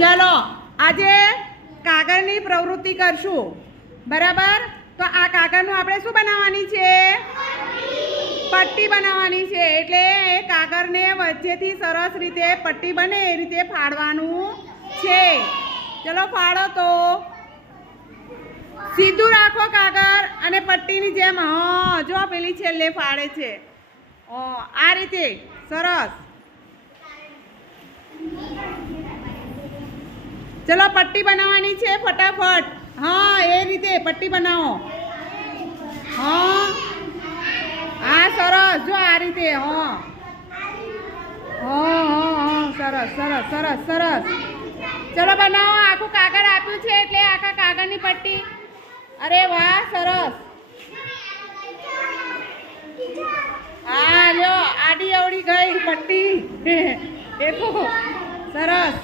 चलो આજે કાગળની પ્રવૃત્તિ કરશું બરાબર। તો આ કાગળનું આપણે શું બનાવવાની છે? પટ્ટી બનાવવાની છે। એટલે એ કાગળને વચ્ચેથી સરસ રીતે પટ્ટી બને એ રીતે ફાડવાનું છે। ચલો ફાડો તો સીધું રાખો કાગળ અને પટ્ટીની જેમ। હા જો પેલી છેલ્લે ફાડે છે આ રીતે સરસ। चलो पट्टी बनावानी छे फटाफट। हाँ ए रीते पट्टी बनाओ। हाँ हाँ सरस जो आ रीते। हाँ हाँ हाँ हाँ सरस सरस सरस सरस। चलो बनाओ आखू कागळ आप्युं छे एटले आखा कागळनी पट्टी। अरे वाह सरस। हाँ लो आडी अवड़ी गई पट्टी देखो सरस।